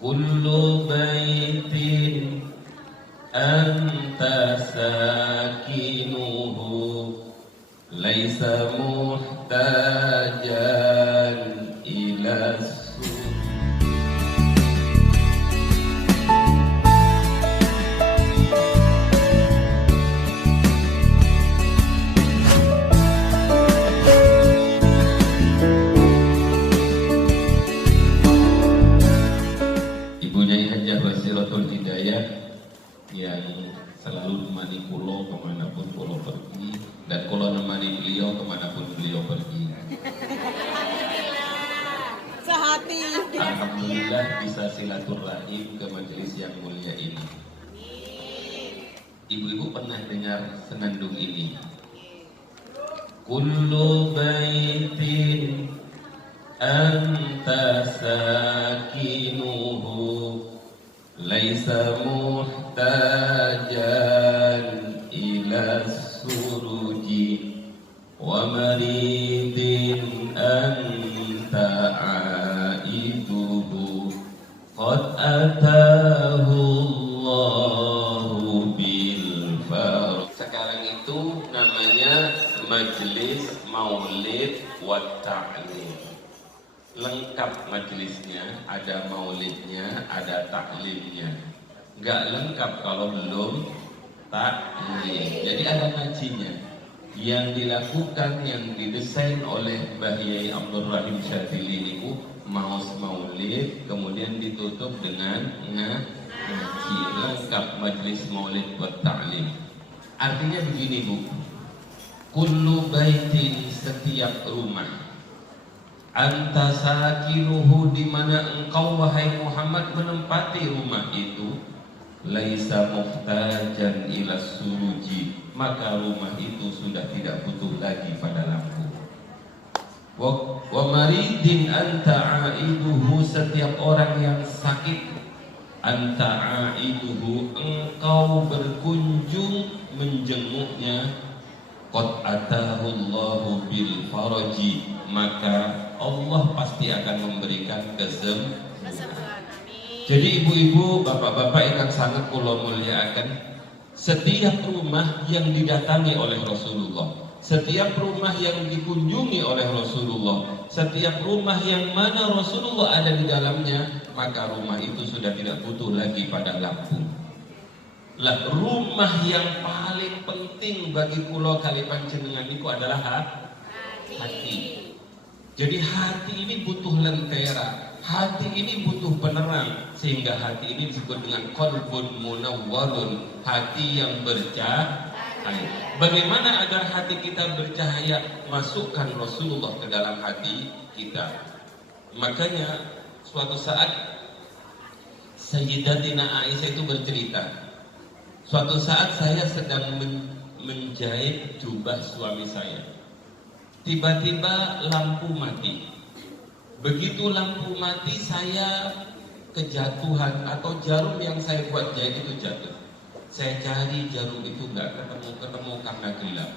kullu baitin anta sakinuhu laisa muhtajan ila yang selalu menemani kulo kemanapun kulo pergi, dan kulo menemani beliau kemanapun beliau pergi. Sehati. Alhamdulillah bisa silaturahim ke majelis yang mulia ini. Ibu-ibu pernah dengar senandung ini? Kullu baitin anta sakinuhu laisa muhtajan ila suruji wa maridin anta aiduhu qad atahu Allahu bil faraj. Sekarang itu namanya majelis maulid wa ta'lim. Lengkap majelisnya, ada maulidnya, ada taklimnya. Nggak lengkap kalau belum taklim. Jadi ada ngajinya yang dilakukan, yang didesain oleh Mbah Yai Abdul Rahim Syadzili itu maus maulid, kemudian ditutup dengan ngaji. Lengkap majelis maulid buat taklim. Artinya begini Bu, kullu baitin, setiap rumah, anta sakinuhu, di mana engkau wahai Muhammad menempati rumah itu, laisa muhtajan ila suruji, maka rumah itu sudah tidak butuh lagi pada lampu. Wa maridin anta aiduhu, setiap orang yang sakit, anta aiduhu, engkau berkunjung menjenguknya, qad atahu Allahu bil faraji, maka Allah pasti akan memberikan kesembuhan. Jadi ibu-ibu, bapak-bapak yang sangat kula muliakan, setiap rumah yang didatangi oleh Rasulullah, setiap rumah yang dikunjungi oleh Rasulullah, setiap rumah yang mana Rasulullah ada di dalamnya, maka rumah itu sudah tidak butuh lagi pada lampu. Lah, rumah yang paling penting bagi kula kali panjenengan itu adalah hati. Jadi hati ini butuh lentera, hati ini butuh penerang, sehingga hati ini disebut dengan qalbun munawwarun, hati yang bercahaya. Bagaimana agar hati kita bercahaya? Masukkan Rasulullah ke dalam hati kita. Makanya suatu saat Sayyidatina Aisyah itu bercerita, suatu saat saya sedang menjahit jubah suami saya. Tiba-tiba lampu mati. Begitu lampu mati, saya kejatuhan, atau jarum yang saya buat jahit itu jatuh. Saya cari jarum itu nggak ketemu karena gelap.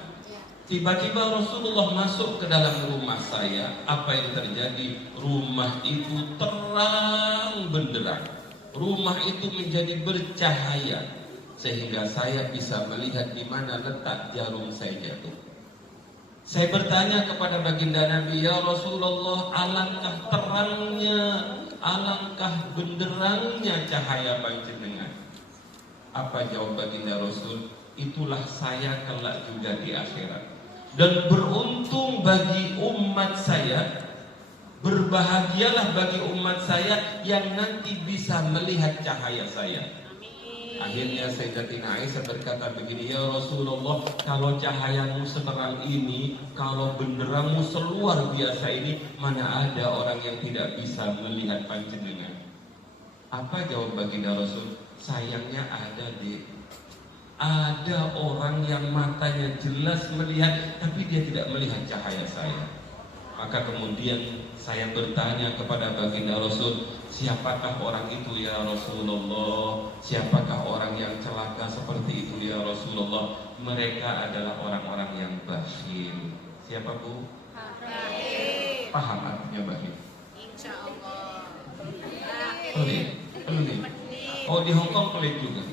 Tiba-tiba Rasulullah masuk ke dalam rumah saya. Apa yang terjadi? Rumah itu terang benderang. Rumah itu menjadi bercahaya, sehingga saya bisa melihat di mana letak jarum saya jatuh. Saya bertanya kepada baginda Nabi, ya Rasulullah, alangkah terangnya, alangkah benderangnya cahaya panjenengan. Apa jawab baginda Rasul? Itulah saya kelak juga di akhirat. Dan beruntung bagi umat saya, berbahagialah bagi umat saya yang nanti bisa melihat cahaya saya. Akhirnya Sayyidatina Aisyah berkata begini, ya Rasulullah, kalau cahayamu seterang ini, kalau benderangmu seluar biasa ini, mana ada orang yang tidak bisa melihat panjenengan? Apa jawab baginda Rasul? Sayangnya ada orang yang matanya jelas melihat, tapi dia tidak melihat cahaya saya. Maka kemudian saya bertanya kepada baginda Rasul, siapakah orang itu ya Rasulullah? Siapakah orang yang celaka seperti itu ya Rasulullah? Mereka adalah orang-orang yang bakhil. Siapa Bu? Paham artinya bakhil? Insya Allah. Oh, iya. Pelit. Oh di Hong Kong pelit juga.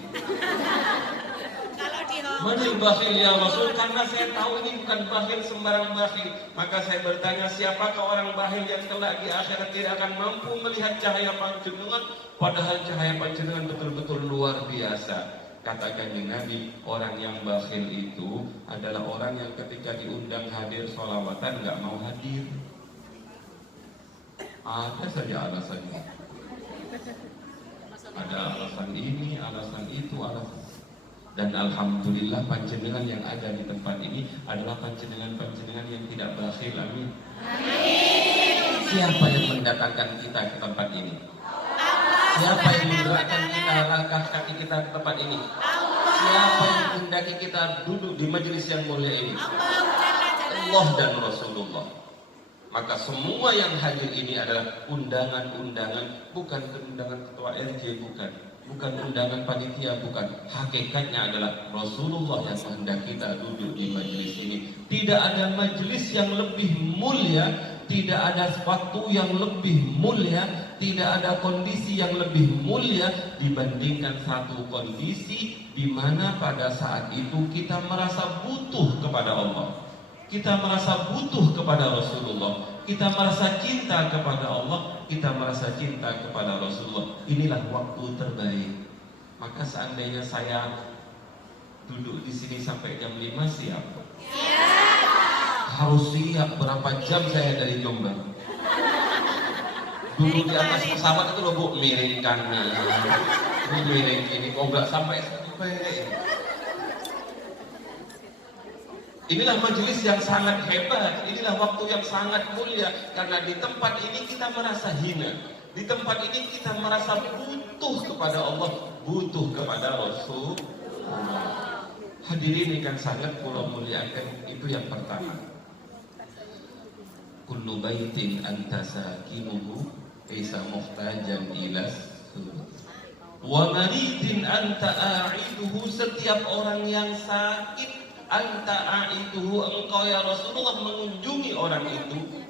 Mana bakhil ya Rasul? Karena saya tahu ini bukan bakhil sembarang bakhil. Maka saya bertanya, siapakah orang bakhil yang kelak di akhirat tidak akan mampu melihat cahaya panjenengan, padahal cahaya panjenengan betul-betul luar biasa. Kata Kanjeng Nabi, orang yang bakhil itu adalah orang yang ketika diundang hadir sholawatan nggak mau hadir. Ada saja alasannya. Ada alasan ini, alasan itu, alasan. Dan alhamdulillah panjenengan yang ada di tempat ini adalah panjenengan-panjenengan yang tidak bakhil. Amin. Siapa yang mendatangkan kita ke tempat ini? Siapa yang menggerakkan kita, langkah kaki kita ke tempat ini? Siapa yang menghendaki kita duduk di majelis yang mulia ini? Allah dan Rasulullah. Maka semua yang hadir ini adalah undangan-undangan, bukan undangan ketua RJ, bukan undangan panitia, bukan. Hakikatnya adalah Rasulullah yang menghendaki kita duduk di majelis ini. Tidak ada majelis yang lebih mulia, tidak ada waktu yang lebih mulia, tidak ada kondisi yang lebih mulia dibandingkan satu kondisi di mana pada saat itu kita merasa butuh kepada Allah. Kita merasa butuh kepada Rasulullah, kita merasa cinta kepada Allah, kita merasa cinta kepada Rasulullah. Inilah waktu terbaik. Maka seandainya saya duduk di sini sampai jam 5, siap? Harus siap. Berapa jam saya dari Jombang? Dulu di atas pesawat itu loh Bu, miring kanan, miring kiri, kok nggak sampai ini. Inilah majelis yang sangat hebat, inilah waktu yang sangat mulia. Karena di tempat ini kita merasa hina, di tempat ini kita merasa butuh kepada Allah, butuh kepada Rasul. Hadirin yang sangat kula muliakan, itu yang pertama. Kullu baitin anta sakinuhu isa muhtajan ilas wa maridin anta a'iduhu. Setiap orang yang sakit, anta a'ituhu, engkau ya Rasulullah mengunjungi orang itu.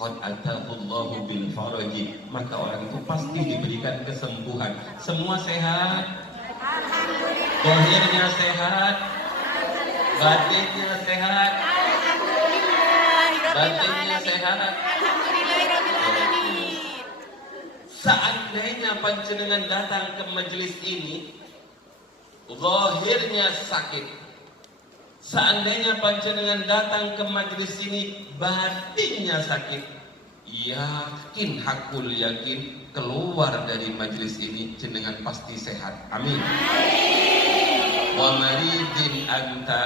Qad atahullahu bil faraji, maka orang itu pasti diberikan kesembuhan. Semua sehat, zahirnya sehat, batinnya sehat, batinnya sehat. Seandainya panjenengan datang ke majelis ini, zahirnya sakit, seandainya panjenengan datang ke majelis ini batinnya sakit, yakin, hakul yakin, keluar dari majelis ini jenengan pasti sehat. Amin. Wa maridin anta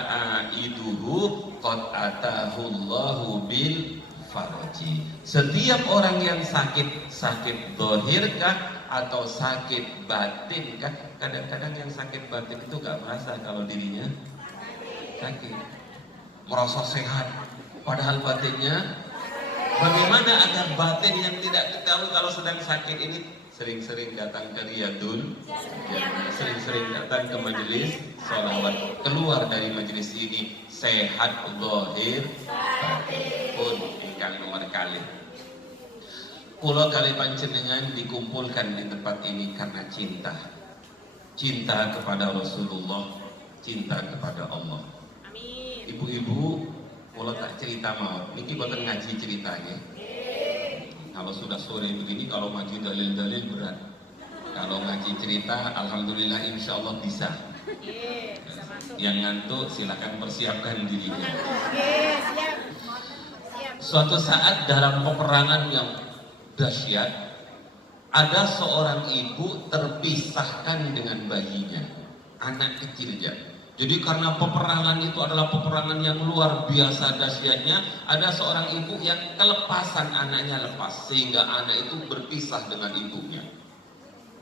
aiduhu qad atahullahu bil faraji. Setiap orang yang sakit, sakit zahirkah atau sakit batinkah? Kadang-kadang yang sakit batin itu gak merasa kalau dirinya sakit, merasa sehat, padahal batinnya. Bagaimana agar batin yang tidak ketahui kalau sedang sakit ini sering-sering datang ke Riyadul, sering-sering datang ke majelis sholawat, keluar dari majelis ini sehat zahir pun ingkang nomor kali. Kula kali panjenengan dikumpulkan di tempat ini karena cinta, cinta kepada Rasulullah, cinta kepada Allah. Ibu-ibu, kalau tak cerita mau, ini boten ngaji ceritanya. Kalau sudah sore begini, kalau ngaji dalil-dalil berat. Kalau ngaji cerita, alhamdulillah insya Allah bisa. Yang ngantuk silakan persiapkan dirinya. Suatu saat dalam peperangan yang dahsyat, ada seorang ibu terpisahkan dengan bayinya, anak kecilnya. Jadi karena peperangan itu adalah peperangan yang luar biasa dahsyatnya, ada seorang ibu yang kelepasan anaknya lepas, sehingga anak itu berpisah dengan ibunya.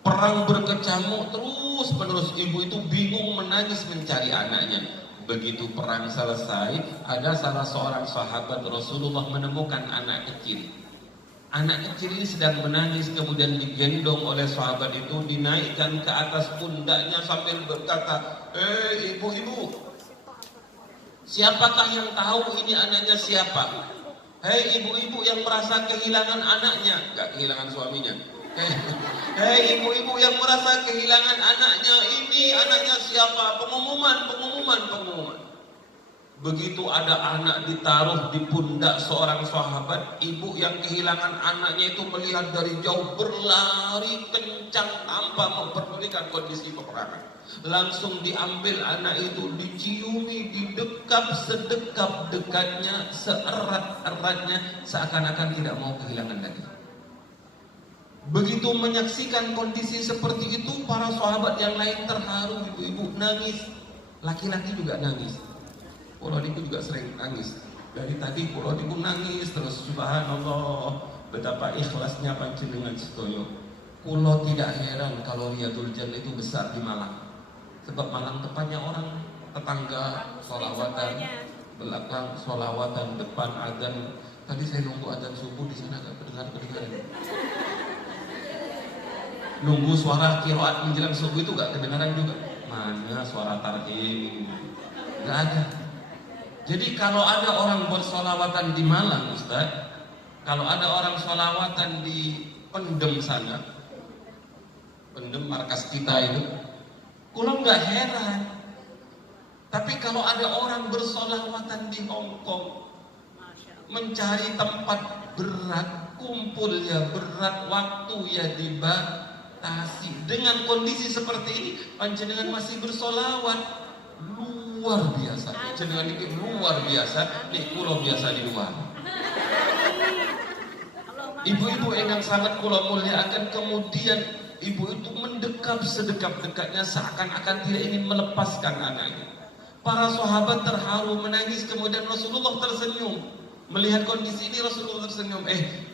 Perang berkecamuk terus menerus, ibu itu bingung menangis mencari anaknya. Begitu perang selesai, ada salah seorang sahabat Rasulullah menemukan anak kecil. Anak kecil ini sedang menangis, kemudian digendong oleh sahabat itu, dinaikkan ke atas pundaknya sambil berkata, ibu-ibu, siapakah yang tahu ini anaknya siapa? Hei ibu-ibu yang merasa kehilangan anaknya, gak kehilangan suaminya, Ibu-ibu yang merasa kehilangan anaknya, ini anaknya siapa? Pengumuman. Begitu ada anak ditaruh di pundak seorang sahabat, ibu yang kehilangan anaknya itu melihat dari jauh, berlari kencang tanpa memperdulikan kondisi peperangan. Langsung diambil anak itu, diciumi, didekap sedekap-dekatnya, seerat-eratnya, seakan-akan tidak mau kehilangan lagi. Begitu menyaksikan kondisi seperti itu, para sahabat yang lain terharu, ibu-ibu nangis, laki-laki juga nangis. Pulau niku juga sering nangis. Dari tadi pulau niku nangis terus, subhanallah, betapa ikhlasnya panjenengan sedoyo. Pulau tidak heran kalau Riyadul Jannah itu besar di Malang. Sebab Malang tepatnya orang tetangga sholawatan, belakang sholawatan, depan adzan. Tadi saya nunggu adzan subuh di sana gak kedengaran. Nunggu suara qiraat menjelang subuh itu gak kedengaran juga. Mana suara tarhim? Gak ada. Jadi kalau ada orang bersolawatan di Malang, Ustaz, kalau ada orang solawatan di Pendem sana, Pendem markas kita itu, kulo nggak heran. Tapi kalau ada orang bersolawatan di Hong Kong, mencari tempat berat, kumpul ya berat, waktu ya dibatasi. Dengan kondisi seperti ini, panjenengan masih bersolawat. Luar biasa, jenengan ini luar biasa, nih kulo biasa di luar. Ibu-ibu yang sangat kulo muliakan, kemudian ibu itu mendekap sedekap-dekatnya seakan-akan tidak ingin melepaskan anaknya. Para sahabat terharu menangis, kemudian Rasulullah tersenyum. Melihat kondisi ini Rasulullah tersenyum.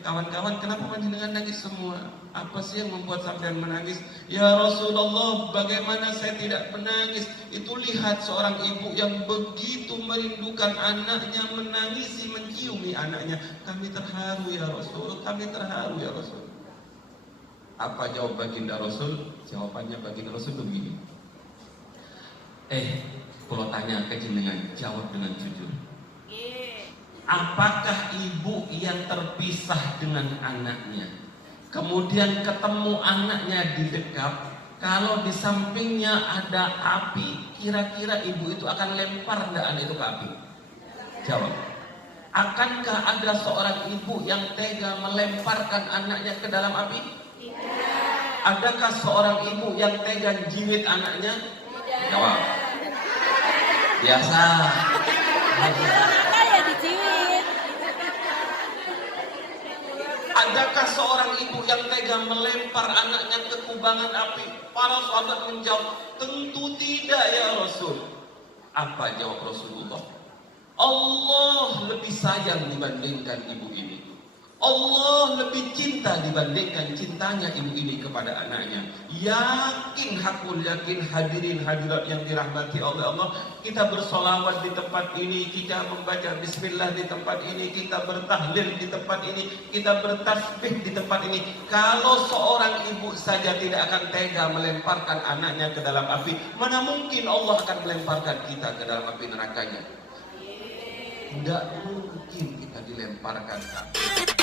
Kawan-kawan, kenapa panjenengan nangis semua? Apa sih yang membuat sampean menangis? Ya Rasulullah, bagaimana saya tidak menangis? Itu lihat seorang ibu yang begitu merindukan anaknya, menangisi, menciumi anaknya. Kami terharu ya Rasul, kami terharu ya Rasul. Apa jawab baginda Rasul? Jawabannya baginda Rasul begini. Kalau tanya ke jenengan, jawab dengan jujur. Apakah ibu yang terpisah dengan anaknya, kemudian ketemu anaknya di dekap, kalau di sampingnya ada api, kira-kira ibu itu akan lempar enggak anak itu ke api? Jawab. Akankah ada seorang ibu yang tega melemparkan anaknya ke dalam api? Tidak. Adakah seorang ibu yang tega jiwit anaknya? Tidak. Jawab. Biasa. Adakah seorang ibu yang tega melempar anaknya ke kubangan api? Para sahabat menjawab, tentu tidak ya Rasul. Apa jawab Rasulullah? Allah lebih sayang dibandingkan ibu ini. Allah lebih cinta dibandingkan cintanya ibu ini kepada anaknya. Yakin, hakul yakin, hadirin hadirat yang dirahmati oleh Allah, kita bersolawat di tempat ini, kita membaca bismillah di tempat ini, kita bertahlil di tempat ini, kita bertasbih di tempat ini. Kalau seorang ibu saja tidak akan tega melemparkan anaknya ke dalam api, mana mungkin Allah akan melemparkan kita ke dalam api nerakanya? Tidak mungkin kita dilemparkan ke api.